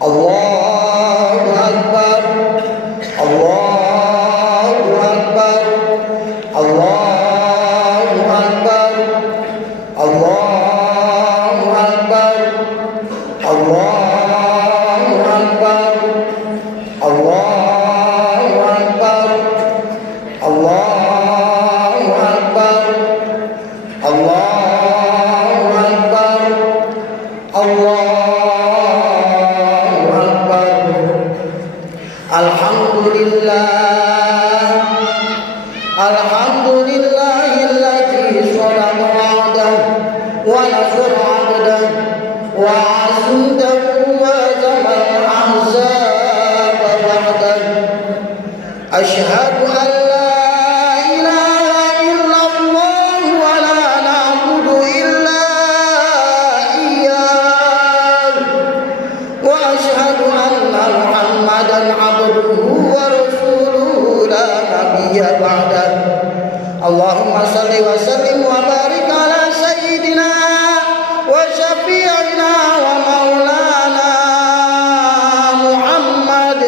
Allahu Akbar, Allahu Akbar, Allahu Akbar, Allahu Akbar, Allahu Akbar, Allahu Akbar, Allahu Akbar, Allahu Akbar, Allahu Akbar. Alhamdulillah, alhamdulillahilladzi sholaqa 'abdahu wa nasara 'abdahu wa 'azzahu wa zamal ahzaba wahdahu. Asyhadu an la ilaha illallah wa la na'budu illa iyyah wa asyhadu anna Muhammadan 'abduhu wa rasuluhu la nabiyya ba'dah. Allahumma salli wa sallim wa barik ala sayyidina wa syafi'ina wa maulana Muhammad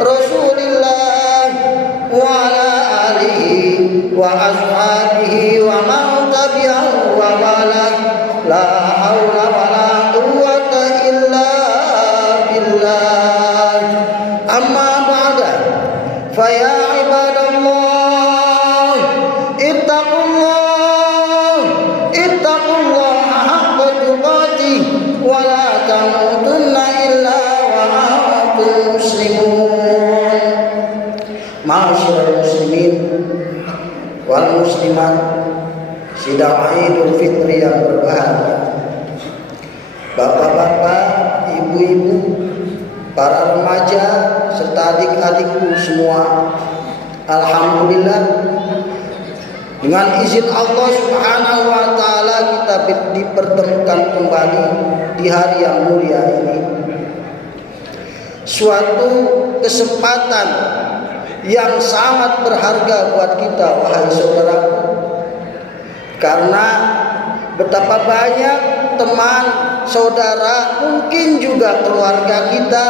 Rasulillah wa ala alihi wa ashabihi wa man tabi'ahu wa wala. La haula wa la quwwata illa billah. Amma ba'da, fa ya ibadallah, ittaqullaha haqqa tuqatih wa la tamutunna illa wa antum muslimun. Ma'asyiral muslimin wal muslimat, sidang Idul Fitri yang berbahagia. Bapak-bapak, ibu-ibu, para remaja serta adik-adikku semua, alhamdulillah, dengan izin Allah Subhanahu wa taala kita dipertemukan kembali di hari yang mulia ini. Suatu kesempatan yang sangat berharga buat kita, wahai saudaraku. Karena betapa banyak teman, saudara, mungkin juga keluarga kita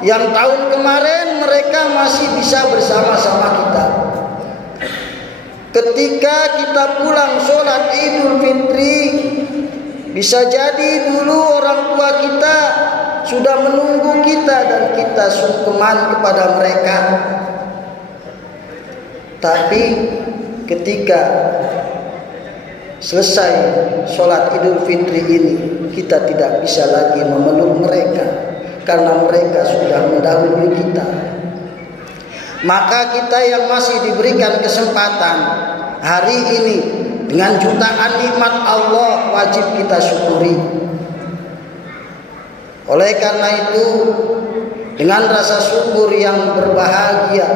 yang tahun kemarin mereka masih bisa bersama-sama kita. Ketika kita pulang sholat Idul Fitri, bisa jadi dulu orang tua kita sudah menunggu kita dan kita sungkeman kepada mereka. Tapi ketika selesai sholat Idul Fitri ini, kita tidak bisa lagi memeluk mereka karena mereka sudah mendahului kita. Maka kita yang masih diberikan kesempatan hari ini dengan jutaan nikmat Allah wajib kita syukuri. Oleh karena itu, dengan rasa syukur yang berbahagia,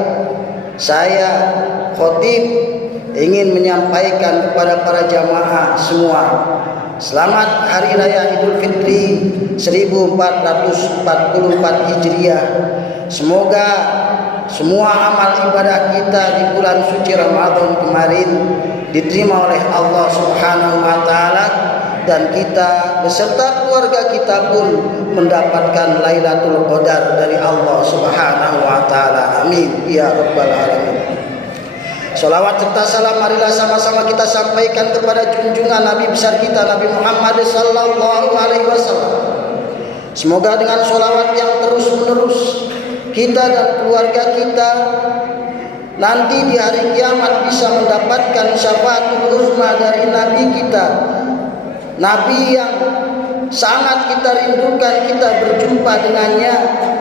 saya khotib ingin menyampaikan kepada para jamaah semua, selamat Hari Raya Idul Fitri 1444 Hijriah. Semoga semua amal ibadah kita di bulan suci Ramadan kemarin diterima oleh Allah Subhanahu wa taala, dan kita beserta keluarga kita pun mendapatkan Lailatul Qadar dari Allah Subhanahu wa taala. Amin ya rabbal alamin. Salawat serta salam marilah sama-sama kita sampaikan kepada junjungan Nabi besar kita Nabi Muhammad sallallahu alaihi wasallam. Semoga dengan salawat yang terus-menerus kita dan keluarga kita nanti di hari kiamat bisa mendapatkan syafaatul uzma dari Nabi kita, Nabi yang sangat kita rindukan kita berjumpa dengannya,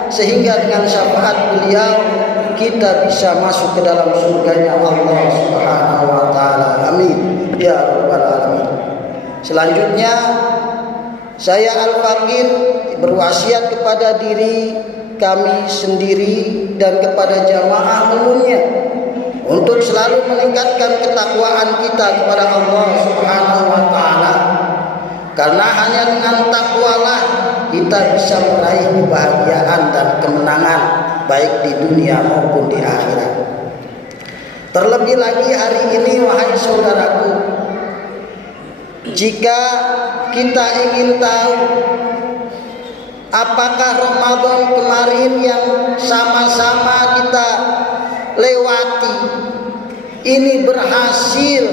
sehingga dengan syafaat beliau kita bisa masuk ke dalam surganya Allah Subhanahu wa taala. Amin ya rabbal alamin. Selanjutnya saya Al-Fakir berwasiat kepada diri kami sendiri dan kepada jamaah umumnya untuk selalu meningkatkan ketakwaan kita kepada Allah Subhanahu wa taala. Karena hanya dengan takwalah kita bisa meraih kebahagiaan dan kemenangan baik di dunia maupun di akhirat. Terlebih lagi hari ini, wahai saudaraku, jika kita ingin tahu Apakah Ramadan kemarin yang sama-sama kita lewati ini berhasil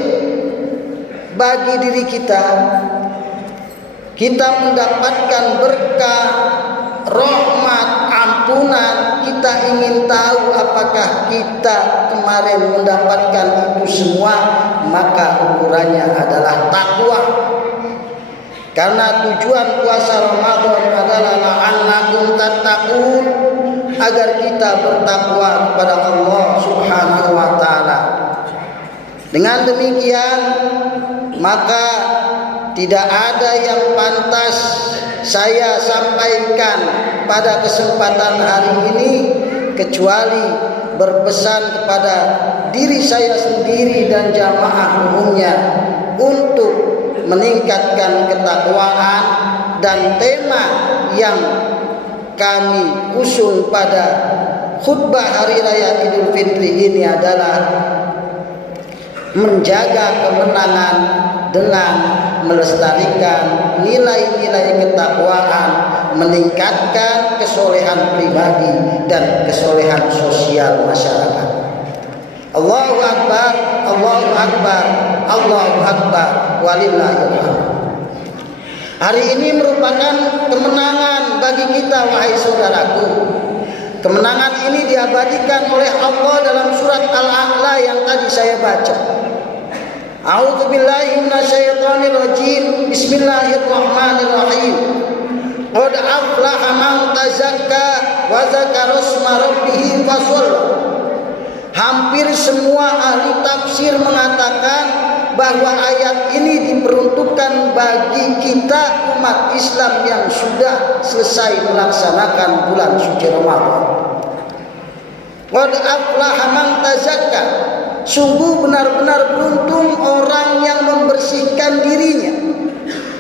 bagi diri kita? Kita mendapatkan berkah, rahmat, ampunan. Kita ingin tahu apakah kita kemarin mendapatkan itu semua. Maka ukurannya adalah takwa. Karena tujuan puasa Ramadan adalah la'allakum tattaqun, agar kita bertakwa kepada Allah Subhanahu wa taala. Dengan demikian, maka tidak ada yang pantas saya sampaikan pada kesempatan hari ini kecuali berpesan kepada diri saya sendiri dan jamaah umumnya untuk meningkatkan ketakwaan. Dan tema yang kami usung pada khutbah hari raya Idul Fitri ini adalah menjaga kemenangan dengan melestarikan nilai-nilai ketakwaan, meningkatkan kesolehan pribadi dan kesolehan sosial masyarakat. Allahu Akbar, Allahu Akbar, Allahu Akbar, walillahil hamd. Hari ini merupakan kemenangan bagi kita, wahai saudaraku. Kemenangan ini diabadikan oleh Allah dalam surat Al-A'la yang tadi saya baca. A'udzubillahi minasyaitonir rajim. Bismillahirrahmanirrahim. Qad aflaha man tazakka wa dzakara isma rabbih fashalla. Hampir semua ahli tafsir mengatakan bahwa ayat ini diperuntukkan bagi kita umat Islam yang sudah selesai melaksanakan bulan suci Ramadan. Qad aflaha man tazakka. Sungguh benar-benar beruntung orang yang membersihkan dirinya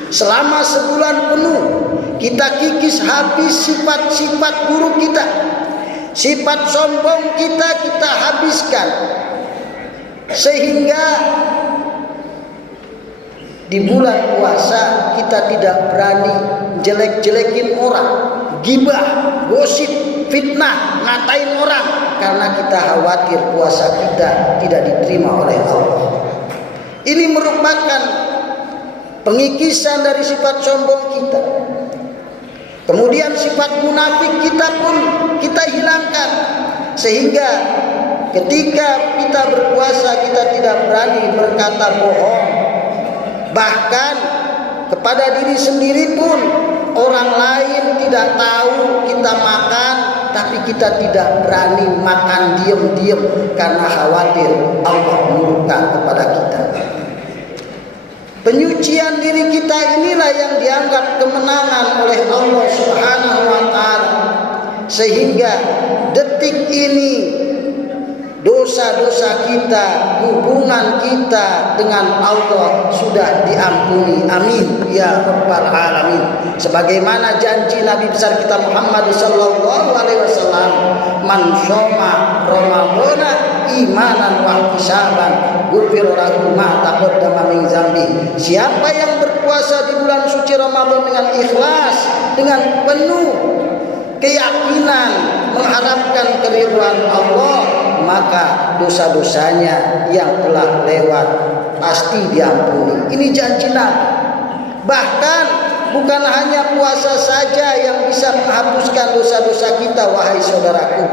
selama sebulan penuh. Kita kikis habis sifat-sifat buruk kita, sifat sombong kita habiskan, sehingga di bulan puasa kita tidak berani jelek-jelekin orang, gibah, gosip, fitnah, ngatain orang, karena kita khawatir puasa kita tidak diterima oleh Allah. Ini merupakan pengikisan dari sifat sombong kita. Kemudian sifat munafik kita pun kita hilangkan, sehingga ketika kita berpuasa kita tidak berani berkata bohong. Bahkan kepada diri sendiri pun orang lain tidak tahu kita makan, tapi kita tidak berani makan diam-diam karena khawatir Allah murka kepada kita. Penyucian diri kita inilah yang dianggap kemenangan oleh Allah Subhanahu wa taala, sehingga detik ini dosa-dosa kita, hubungan kita dengan Allah sudah diampuni. Amin ya rabbal alamin. Sebagaimana janji Nabi besar kita Muhammad sallallahu alaihi wasallam, man shoma ramadhana imanan wa ihtisaban ghufira lahu ma taqaddama min dzambi. Siapa yang berpuasa di bulan suci Ramadan dengan ikhlas, dengan penuh keyakinan mengharapkan keridhaan Allah, maka dosa-dosanya yang telah lewat pasti diampuni. Ini janji Nabi. Bahkan bukan hanya puasa saja yang bisa menghapuskan dosa-dosa kita, wahai saudaraku.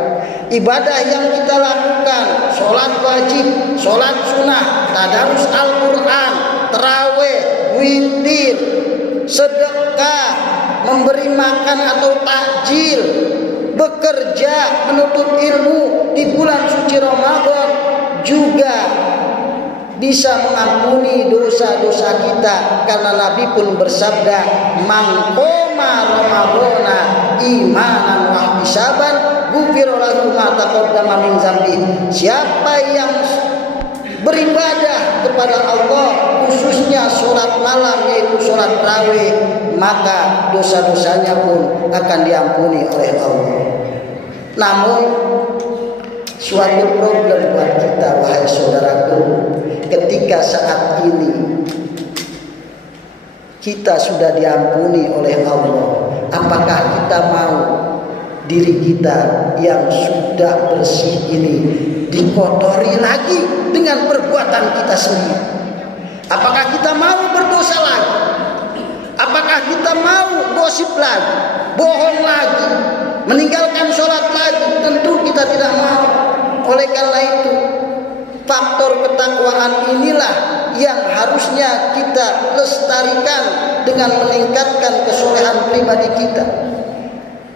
Ibadah yang kita lakukan, sholat wajib, sholat sunnah, tadarus Al-Quran, taraweh, witir, sedekah, memberi makan atau takjil, bekerja, menuntut ilmu di bulan suci Ramadan juga bisa mengampuni dosa-dosa kita, karena Nabi pun bersabda, man qoma ramadhana imanan wa ihtisaban ghufira lahu ma taqaddama min dzambi. Siapa yang beribadah kepada Allah, khususnya sholat malam yaitu sholat tarawih, maka dosa-dosanya pun akan diampuni oleh Allah. Namun suatu problem buat kita, wahai saudaraku, ketika saat ini kita sudah diampuni oleh Allah. Apakah kita mau diri kita yang sudah bersih ini dikotori lagi dengan perbuatan kita sendiri? Apakah kita mau berdosa lagi? Apakah kita mau gosip lagi, bohong lagi, meninggalkan sholat lagi? Tentu kita tidak mau. Oleh karena itu, faktor ketakwaan inilah yang harusnya kita lestarikan dengan meningkatkan kesolehan pribadi kita.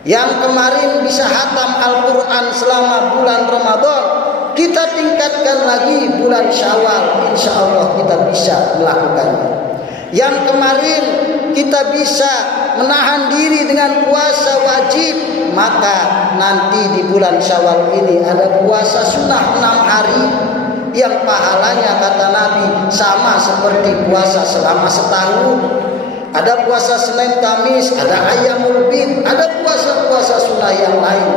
Yang kemarin bisa hatam Al-Quran selama bulan Ramadan, kita tingkatkan lagi bulan Syawal, insya Allah kita bisa melakukannya. Yang kemarin kita bisa menahan diri dengan puasa wajib, maka nanti di bulan Syawal ini ada puasa sunnah 6 hari yang pahalanya kata Nabi sama seperti puasa selama setahun. Ada puasa Senin Kamis, ada Ayyamul Bid, ada puasa-puasa sunnah yang lain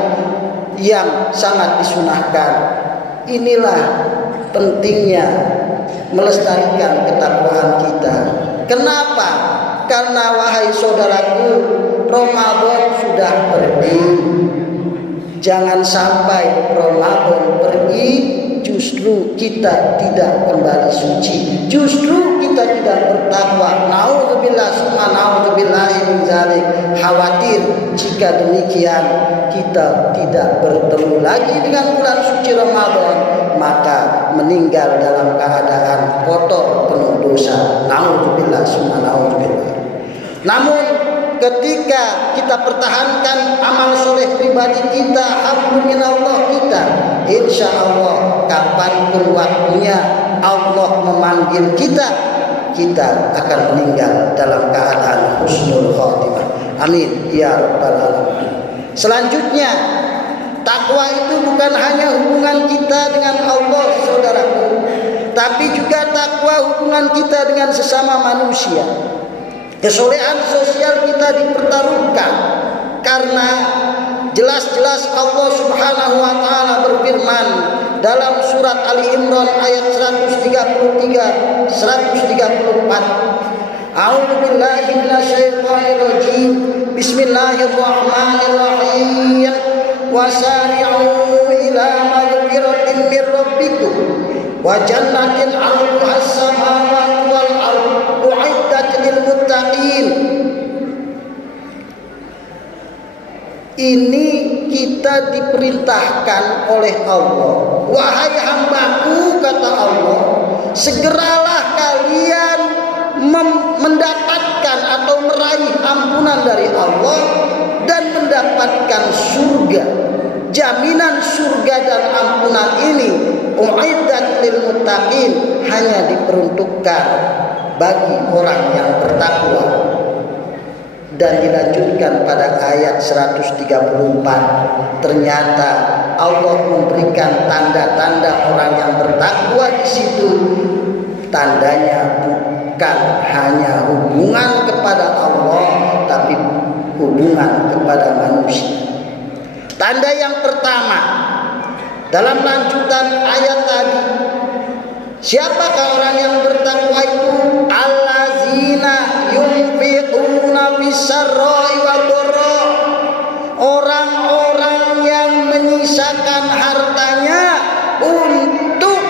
yang sangat disunahkan. Inilah pentingnya melestarikan ketakwaan kita. Kenapa? Karena wahai saudaraku, Ramadan sudah pergi. Jangan sampai Ramadan pergi justru kita tidak kembali suci, justru kita tidak bertakwa. Nauzubillah summa nauzubillahi min dzalik. Khawatir jika demikian kita tidak bertemu lagi dengan bulan suci Ramadan, maka meninggal dalam keadaan kotor penuh dosa. Nauzubillah summa nauzubillah. Namun ketika kita pertahankan amal soleh pribadi kita, hablum minallah kita, insya Allah kapanpun waktunya Allah memanggil kita, kita akan meninggal dalam keadaan husnul khotimah. Amin ya rabbal alamin. Selanjutnya, takwa itu bukan hanya hubungan kita dengan Allah, saudaraku, tapi juga takwa hubungan kita dengan sesama manusia. Kesolehan sosial kita dipertaruhkan karena jelas-jelas Allah Subhanahu wa taala berfirman dalam surat Ali Imran ayat 133 134. A'udzu billahi minasyaitonir rajim. Bismillahirrahmanirrahim. Wasari'u ila maghfiratin mir rabbikum wa jannatin 'arduhas samawati wal ardh u'iddat lil muttaqin. Ini kita diperintahkan oleh Allah. Wahai hambaku, kata Allah, segeralah kalian mendapatkan atau meraih ampunan dari Allah dan mendapatkan surga. Jaminan surga dan ampunan ini u'iddat lil muttaqin, hanya diperuntukkan bagi orang yang bertakwa. Dan dilanjutkan pada ayat 134, ternyata Allah memberikan tanda-tanda orang yang bertakwa di situ. Tandanya bukan hanya hubungan kepada Allah, tapi hubungan kepada manusia. Tanda yang pertama dalam lanjutan ayat tadi, siapakah orang yang bertakwa itu? Allazina yunfiquna fis-sarra'i wad-dharra. Orang-orang yang menyisakan hartanya untuk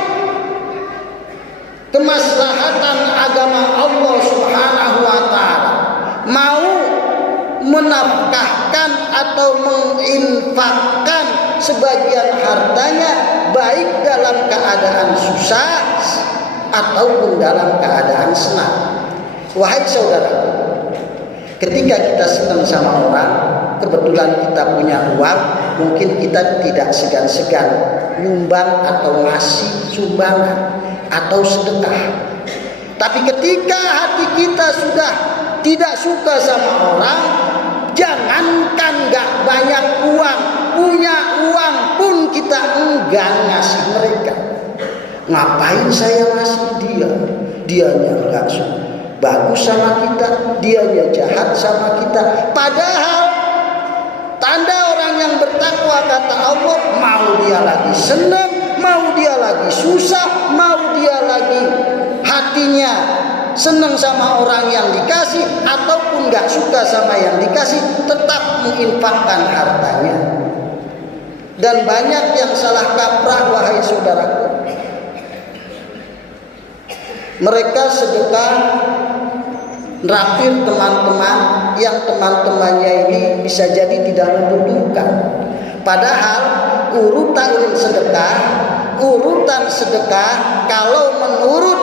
kemaslahatan agama Allah Subhanahu wa taala, mau menafkahkan atau menginfakkan sebagian hartanya baik dalam keadaan susah ataupun dalam keadaan senang. Wahai saudara, ketika kita senang sama orang, kebetulan kita punya uang, mungkin kita tidak segan-segan nyumbang atau ngasih sumbangan atau sedekah. Tapi ketika hati kita sudah tidak suka sama orang, jangankan gak banyak uang, punya uang pun kita enggan ngasih mereka. Ngapain saya ngasih dia? Dianya gak bagus sama kita, dianya jahat sama kita. Padahal tanda orang yang bertakwa kata Allah, mau dia lagi senang, mau dia lagi susah, mau dia lagi hatinya senang sama orang yang dikasih ataupun gak suka sama yang dikasih, tetap menginfakkan hartanya. Dan banyak yang salah kaprah, wahai saudaraku. Mereka sedekah raktir teman-teman yang teman-temannya ini bisa jadi tidak membutuhkan. Padahal urutan sedekah kalau menurut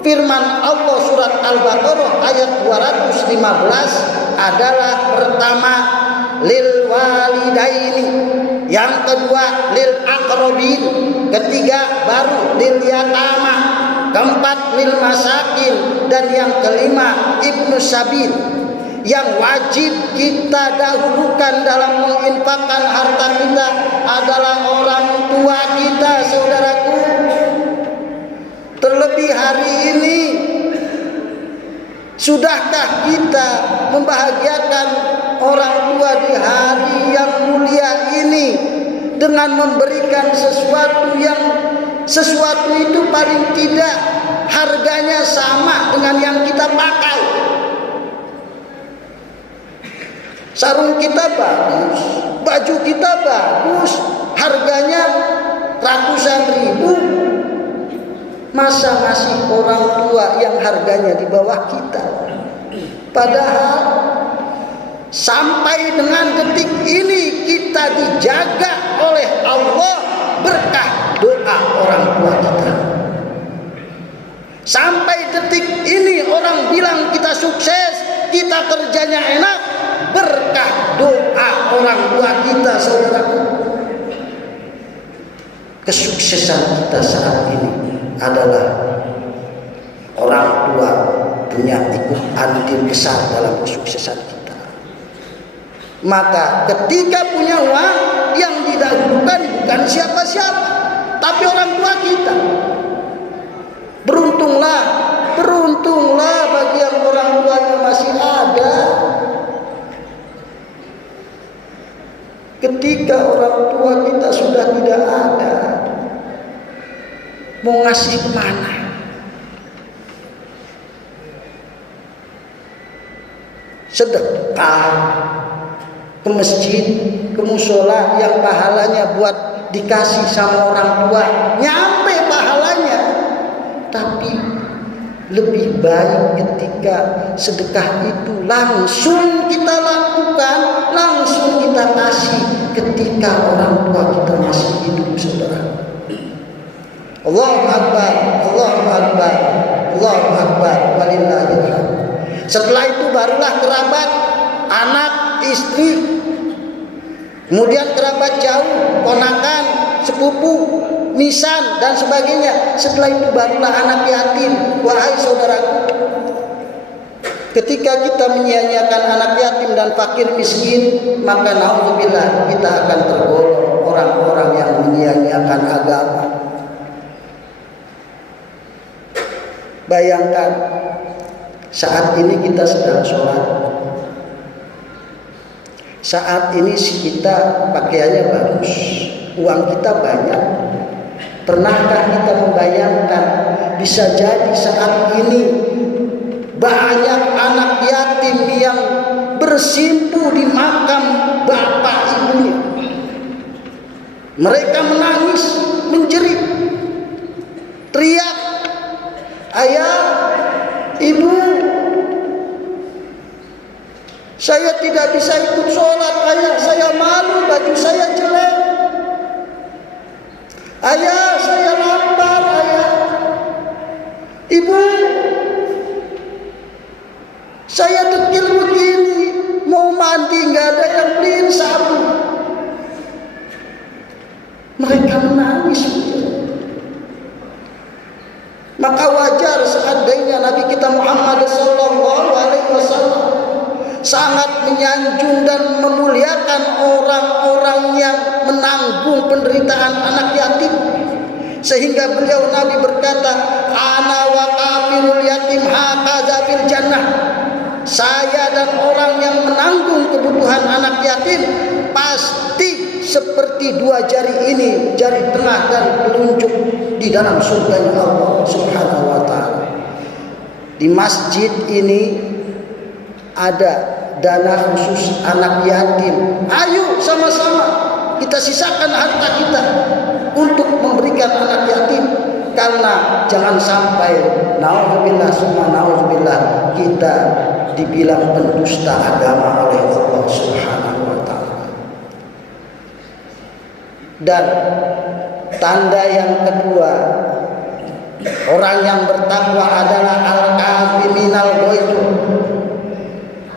firman Allah surat Al-Baqarah ayat 215 adalah pertama lil walidaini, yang kedua lil aqrabin, ketiga baru lil yatama, keempat lil masakin, dan yang kelima ibnu sabil. Yang wajib kita dahulukan dalam menginfakkan harta kita adalah orang tua kita, saudaraku. Terlebih hari ini, sudahkah kita membahagiakan orang tua di hari yang mulia ini dengan memberikan sesuatu itu paling tidak harganya sama dengan yang kita pakai. Sarung kita bagus, baju kita bagus, harganya ratusan ribu. Masa masih orang tua yang harganya di bawah kita? Padahal sampai dengan detik ini kita dijaga oleh Allah berkah doa orang tua kita. Sampai detik ini orang bilang kita sukses, kita kerjanya enak, berkah doa orang tua kita, saudaraku. Kesuksesan kita saat ini adalah orang tua punya ikut andil besar dalam kesuksesan kita. Maka ketika punya uang, yang didahulukan bukan siapa-siapa, tapi orang tua kita. Beruntunglah bagi yang orang tuanya masih ada. Ketika orang tua kita sudah tidak ada, mau ngasih kemana? Sedekah ke masjid, ke musola yang pahalanya buat dikasih sama orang tua, nyampe pahalanya. Tapi lebih baik ketika sedekah itu langsung kita lakukan, langsung kita kasih ketika orang tua kita masih hidup, saudara. Allahu Akbar, Allahu Akbar, Allahu Akbar, walillahil hamd. Setelah itu barulah kerabat, anak, istri, kemudian kerabat jauh, ponakan, sepupu, nisan, dan sebagainya. Setelah itu barulah anak yatim. Wahai saudaraku, ketika kita menyia-nyiakan anak yatim dan fakir miskin, maka naudzubillah kita akan tergolong orang-orang yang menyia-nyiakan agama. Bayangkan saat ini kita sedang sholat, saat ini kita pakaiannya bagus, uang kita banyak. Pernahkah kita membayangkan bisa jadi saat ini banyak anak yatim yang bersimpu di makam bapak ibunya? Mereka menangis, menjerit, teriak, ayah, ibu, saya tidak bisa ikut sholat, ayah, saya malu, baju saya jelek, ayah, saya lapar, ayah, ibu, saya dekil begini, mau mandi nggak ada yang beliin sabun. Mereka menangis. Maka wajar seandainya Nabi kita Muhammad SAW sangat menyanjung dan memuliakan orang-orang yang menanggung penderitaan anak yatim, sehingga beliau Nabi berkata, ana wa kafirul yatim hakaza fil jannah. Saya dan orang yang menanggung kebutuhan anak yatim pasti seperti dua jari ini, jari tengah dan telunjuk, di dalam surganya Allah Subhanahu wa ta'ala. Di masjid ini ada dana khusus anak yatim. Ayo sama-sama kita sisakan harta kita untuk memberikan anak yatim. Karena jangan sampai naudzubillah summa naudzubillah kita dibilang pendusta agama oleh Allah Subhanahu wa taala. Dan tanda yang kedua, orang yang bertakwa adalah al-kaziminal ghaidz,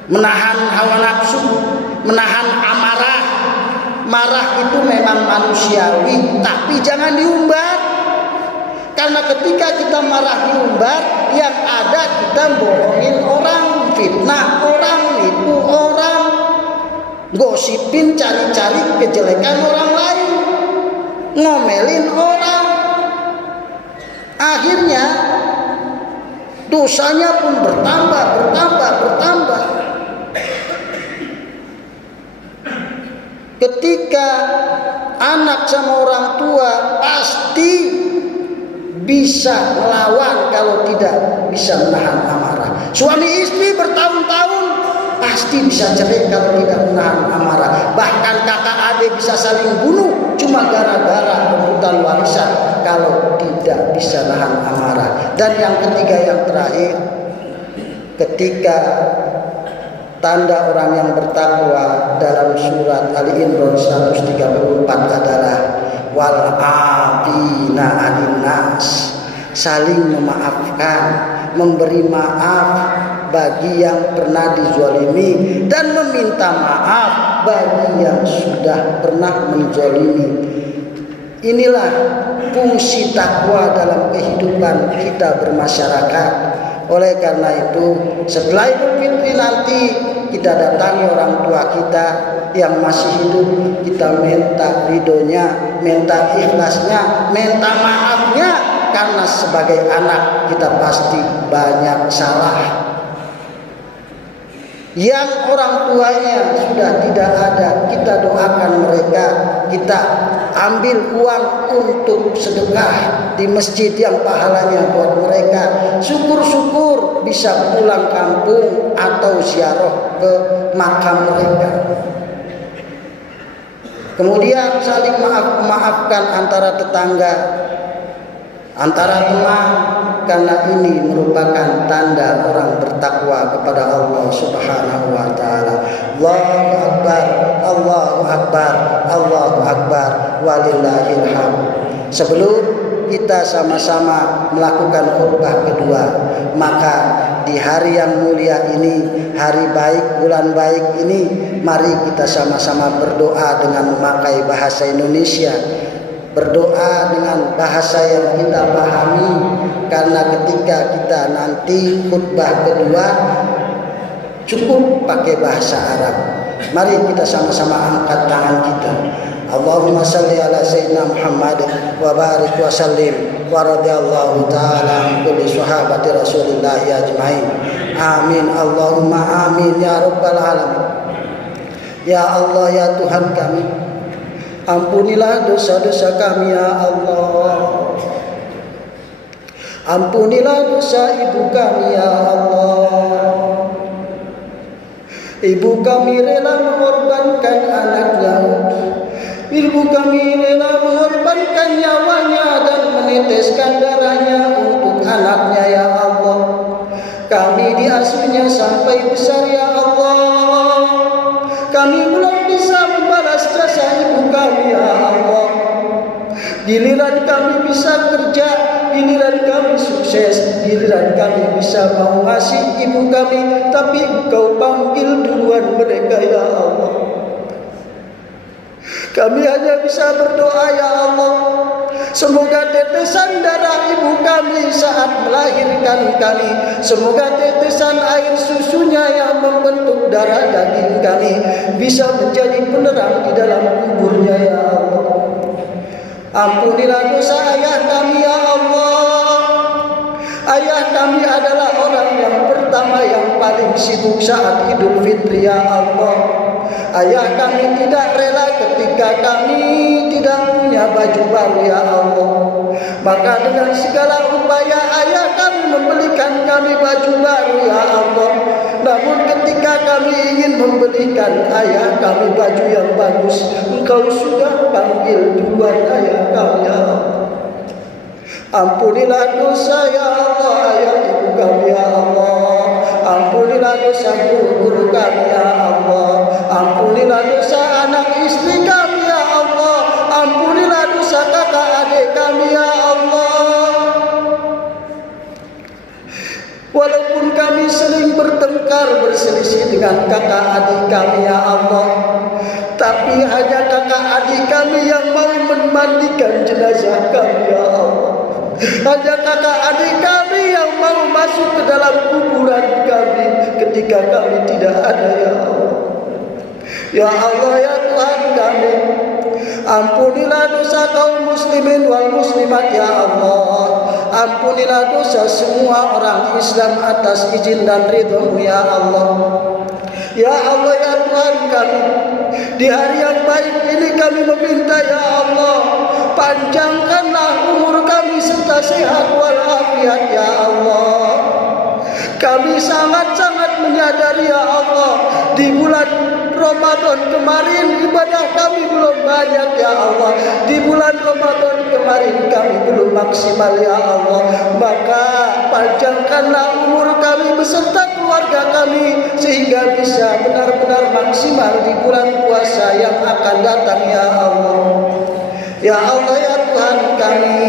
menahan hawa nafsu, menahan amarah. Marah itu memang manusiawi, tapi jangan diumbar. Karena ketika kita marah diumbar, yang ada kita bohongin orang, fitnah orang, nipu orang, gosipin, cari-cari kejelekan orang lain, ngomelin orang. Akhirnya dosanya pun bertambah. Ketika anak sama orang tua pasti bisa melawan kalau tidak bisa menahan amarah. Suami istri bertahun-tahun pasti bisa cerai kalau tidak menahan amarah. Bahkan kakak adik bisa saling bunuh cuma gara-gara rebutan warisan kalau tidak bisa nahan amarah. Dan yang ketiga, yang terakhir, ketika tanda orang yang bertakwa dalam surat Ali Imran 134 adalah wal afina 'anil nas, saling memaafkan, memberi maaf bagi yang pernah dizalimi dan meminta maaf bagi yang sudah pernah menzalimi. Inilah fungsi takwa dalam kehidupan kita bermasyarakat. Oleh karena itu, setelah Idul Fitri nanti kita datangi orang tua kita yang masih hidup, kita minta ridhonya, minta ikhlasnya, minta maafnya, karena sebagai anak kita pasti banyak salah. Yang orang tuanya sudah tidak ada, kita doakan mereka, kita ambil uang untuk sedekah di masjid yang pahalanya buat mereka. Syukur-syukur bisa pulang kampung atau ziarah ke makam mereka. Kemudian saling maafkan antara tetangga, antara teman, karena ini merupakan tanda orang bertakwa kepada Allah Subhanahu wa taala. Allahu akbar, Allahu akbar, Allahu akbar, walillahil hamd. Sebelum kita sama-sama melakukan khutbah kedua, maka di hari yang mulia ini, hari baik, bulan baik ini, mari kita sama-sama berdoa dengan memakai bahasa Indonesia. Berdoa dengan bahasa yang kita pahami, karena ketika kita nanti khutbah kedua cukup pakai bahasa Arab. Mari kita sama-sama angkat tangan kita. Allahumma salli ala sayyidina Muhammad wa barik wa sallim wa radhiyallahu ta'ala an kulli sahabati Rasulillah ajmain. Amin Allahumma amin ya rabbal alamin. Ya Allah, ya Tuhan kami, ampunilah dosa-dosa kami ya Allah. Ampunilah dosa ibu kami ya Allah. Ibu kami rela mengorbankan anaknya. Ibu kami rela mengorbankan nyawanya dan meneteskan darahnya untuk anaknya ya Allah. Kami diasuhnya sampai besar ya Allah. Kami belum bisa membalas jasa ibu kami ya Allah. Giliran kami bisa kerja, giliran kami sukses, giliran kami bisa mau ngasih ibu kami, tapi Engkau panggil duluan mereka ya Allah. Kami hanya bisa berdoa ya Allah, semoga tetesan darah ibu kami saat melahirkan kami, semoga tetesan air susunya yang membentuk darah daging kami bisa menjadi penerang di dalam kuburnya ya Allah. Ampunilah dosa ayah kami ya Allah. Ayah kami adalah orang yang pertama yang paling sibuk saat Idul Fitri ya Allah. Ayah kami tidak rela ketika kami tidak punya baju baru ya Allah. Maka dengan segala upaya ayah kami membelikan kami baju baru ya Allah. Namun ketika kami ingin membelikan ayah kami baju yang bagus, Engkau sudah panggil duluan ayah kami ya Allah. Ampunilah dosa ya Allah ayah ibu kami ya Allah. Ampunilah dosa guru kami ya Allah. Ampunilah dosa anak istri kami ya Allah. Ampunilah dosa kakak adik kami ya Allah. Walaupun kami sering bertengkar berselisih dengan kakak adik kami ya Allah, tapi hanya kakak adik kami yang mau memandikan jenazah kami ya Allah. Hanya kakak adik kami yang mau masuk ke dalam kuburan kami ketika kami tidak ada ya Allah. Ya Allah ya Tuhan kami, ampunilah dosa kaum muslimin wal muslimat ya Allah. Ampunilah dosa semua orang Islam atas izin dan ridho-Mu ya Allah. Ya Allah ya Tuhan kami, di hari yang baik ini kami meminta ya Allah, panjangkanlah umur kami serta sehat walafiat ya Allah. Kami sangat-sangat menyadari ya Allah, di bulan Ramadan kemarin ibadah kami belum banyak ya Allah. Di bulan Ramadan kemarin kami belum maksimal ya Allah. Maka panjangkanlah umur kami beserta keluarga kami sehingga bisa benar-benar maksimal di bulan puasa yang akan datang ya Allah. Ya Allah ya Tuhan kami,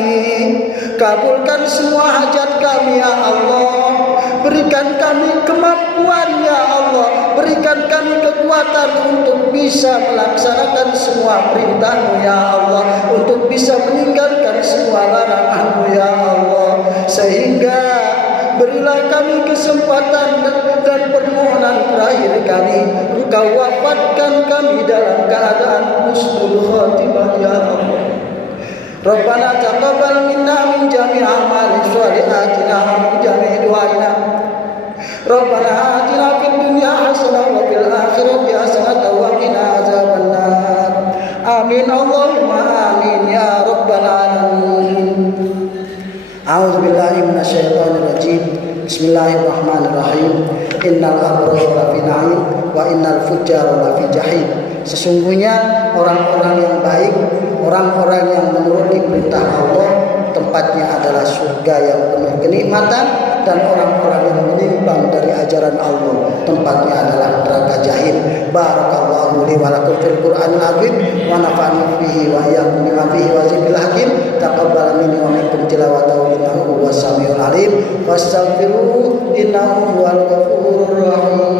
kabulkan semua hajat kami ya Allah. Berikan kami kemampuan ya Allah. Berikan kami kekuatan untuk bisa melaksanakan semua perintah-Mu ya Allah, untuk bisa meninggalkan semua larangan-Mu ya Allah. Sehingga berilah kami kesempatan dan permohonan terakhir kami, Engkau wafatkan kami dalam keadaan husnul khatimah ya Allah. Rabbana taqabbal minna min jami' a'mali shalihatina wa min jami' du'aina. Rabbana atina fid dunya hasanah wa fil akhirati hasanah wa qina azabannar. Amin Allahumma amin ya rabbal alamin. A'udzu billahi minasyaitonir rajim. Bismillahirrahmanirrahim. Innal abrara lafi na'im wa innal fujjara lafi jahim. Sesungguhnya orang-orang yang baik, orang-orang yang menuruti perintah Allah, tempatnya adalah surga yang penuh kenikmatan, dan orang-orang yang menyimpang dari ajaran Allah, tempatnya adalah neraka jahim. Barakallahu li wa lakum fil Qur'anil azim wa nafa'ani fihi wa iyyakum bima fihi wa zikril hakim. Taqabbal minni wa minkum tilawatahu innahu huwas samiul alim. Wastaghfiruhu innahu huwal ghafurur rahim.